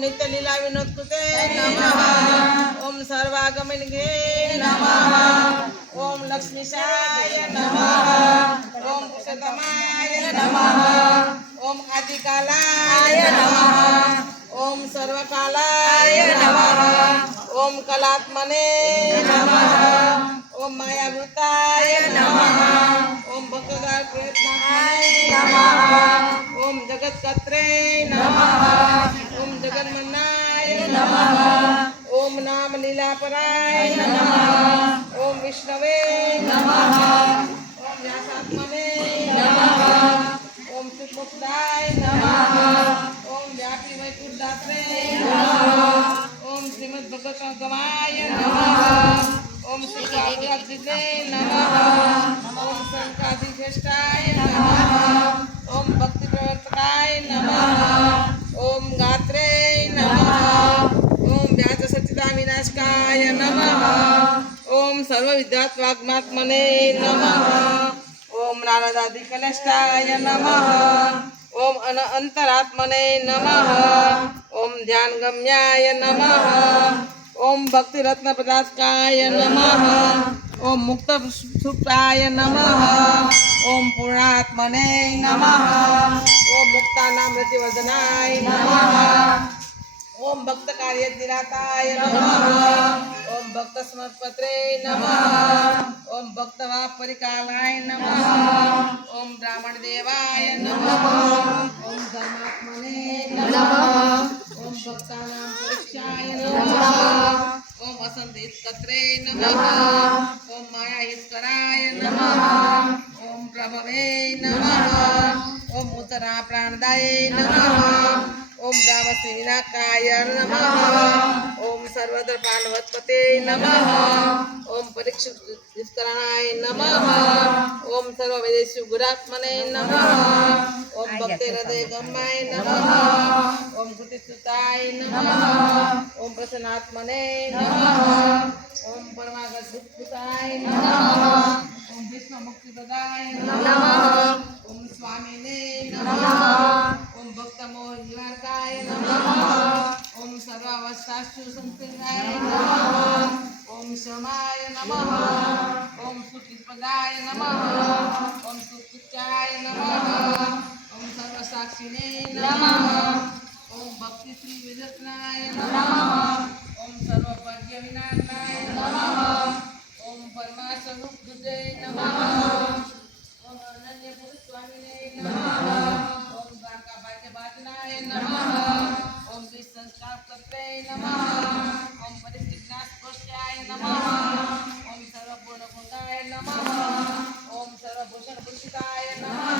नित्य लीला विनोद कृते नमः। ओम सर्वागमनिगे नमः। ओम लक्ष्मीशाय नमः। ओम पुरुषोत्तमाय नमः। ओम आदिकालाय नमः। ओम सर्वकालाय नमः। ओम कलात्मने नमः। ओम मायावृताय नमः। ओम भक्तदार प्रयत्नाय नमः। ओम जगत्कर्त्रे नमः। ओम जगन्मन्नाय नमः। ओम नाम लीलापराय नमः। ओम विष्णवे नमः। ओम व्यासात्मने नमः। ओम सुखमुक्ताय नमः। ओम व्यापी वैकुंठदात्रे नमः। ओम श्रीमद् भगवतगमाय नमः। ओम श्रीकाकुलक्षिते नमः। ओम शंकादिज्येष्ठाय नमः। ओम भक्ति प्रवर्तकाय नमः। ओम गात्रे नमः। ओम व्यास सच्चिदाविनाशकाय नमः। ओम सर्व विद्यात्वात्मात्मने नमः। ओम नारदादि कलष्टाय नमः। ओम अंतरात्मने नमः। ओम ध्यानगम्याय नमः। ओम भक्ति रत्न प्रदायकाय नमः। ओम मुक्त सुप्ताय नमः। ओम पूर्णात्मने नमः। ओम मुक्तानामृतिवर्धनाय नमः। ओम भक्त कार्य निराताय नमः। ओम भक्त समर्पत्रे नमः। ओम भक्त परिकालाय नमः। ओम ब्राह्मण देवाय नमः। ओम धर्मात्मने नमः। ओम भक्तानां परीक्षाय नमः। ओम वसंत कत्रे नमः। ओम माया हितकराय नमः। ओम प्रभवे नमः। ओम उत्तरा प्राणदाय नमः। ओम रामसेनाकाय नमः। ओम सर्वत्र प्राणवत्पते नमः। ओम परीक्षितकरणाय नमः। ओम सर्ववेदेषु गुरात्मने नमः। ओम भक्ति हृदय गम्याय नमः। ओम कृतिसुताय नमः। ओम प्रसन्नात्मने नमः। ओम परमागत दुःखिताय नमः। ओम विष्णु मुक्तिप्रदाय नमः। ओम स्वामिने नमः। ओम भक्त मोह निवारकाय नमः। ओम सर्वावस्थासु संस्कृताय नमः। ओम शमाय नमः। ओम सुखिप्रदाय नमः। ओम सुखिचाय नमः। ओम सर्वसाक्षिणे नमः। ओम भक्ति श्री विजतनाय नमः। ओम सर्वभाग्य विनाशाय नमः। ओम परमास्वरूप तुझे नमः। ओम अनन्य पुरुष स्वामिने नमः। ओम द्वारका भाग्यवादनाय नमः। ओम संस्कार कर्त्रे नमः। ओम परिस्थितिनाशकोशाय नमः। ओम सर्वपूर्ण गुणाय नमः। ओम सर्वभूषण भूषिताय नमः।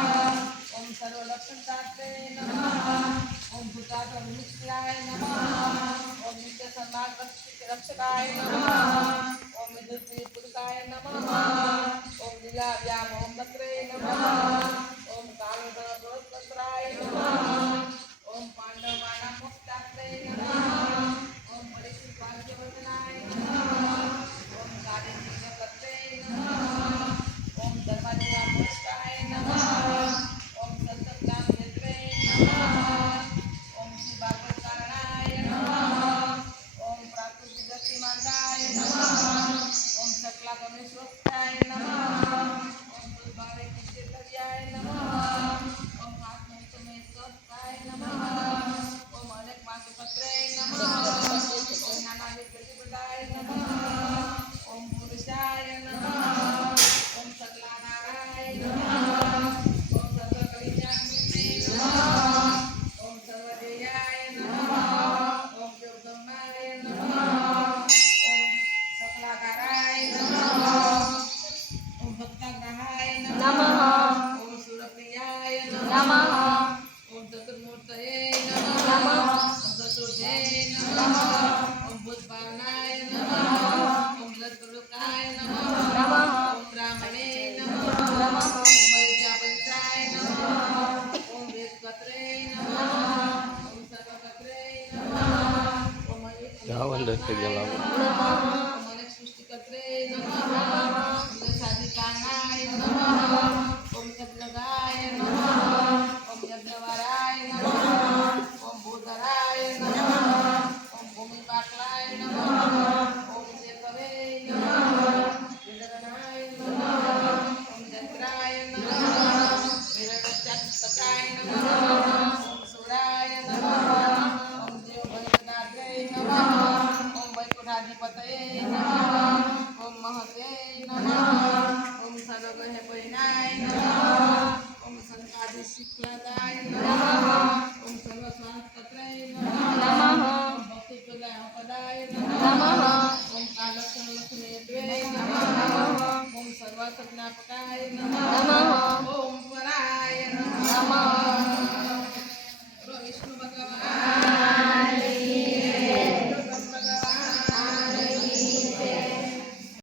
ओम सर्वलक्षणदात्रे नमः। ओम भूतात्म विमुक्ताय नमः। ओम नित्य सन्मार्ग रक्षकाय नमः। ओम विद्युत पुरुषाय नमः। ओम लीला व्यामोह मत्रे नमः। ओम कालगण गोत्पत्राय नमः। ओम पांडव माना मुक्तात्रे नमः। ओम परिचित भाग्यवर्धनाय नमः। ओम कालिंदी कत्रे नमः। ओम धर्मादिना पुष्टाय नमः। ओम संतज्ञान नेत्रे नमः। ओम श्री भागवत कारणाय नमः। ओम प्राकृतिक गतिमार्गाय नमः। ओम सकला गमेश्वराय नमः। ओम दुर्भावे चित्तर्याय नमः। ओम आत्महितमय सत्ताय नमः। ओम अनेक मार्गपत्रे नमः। ओम नानाविध प्रतिपदाय नमः। ओम पुरुषाय नमः। ओम सकलाधाराय नमः। ओम सर्वकल्याणमूर्ते नमः। ओम सर्वदेयाय नमः। ओम योगमाय नमः। ओम सकलाधाराय नमः। ओम भक्ताग्रहाय नमः। ओम सुरप्रियाय नमः। ओम चतुर्मूर्तये नमः। ओम चतुर्भुजे नमः। ओम भूतभावनाय नमः। ओम लक्ष्मीकाय नमः। ओम ब्राह्मणे नमः। ओम मरीचापत्राय नमः। ओम वेदकत्रे नमः। ओम सर्वकत्रे नमः। ओम ओम अनेक सृष्टिकर्त्रे नमः। ओम साधिकानाय नमः। ओम यज्ञगाय नमः। ओम यज्ञवराय नमः। ओम भूधराय नमः। सर्वसज्ञापकाय नमः ओम पराय नमः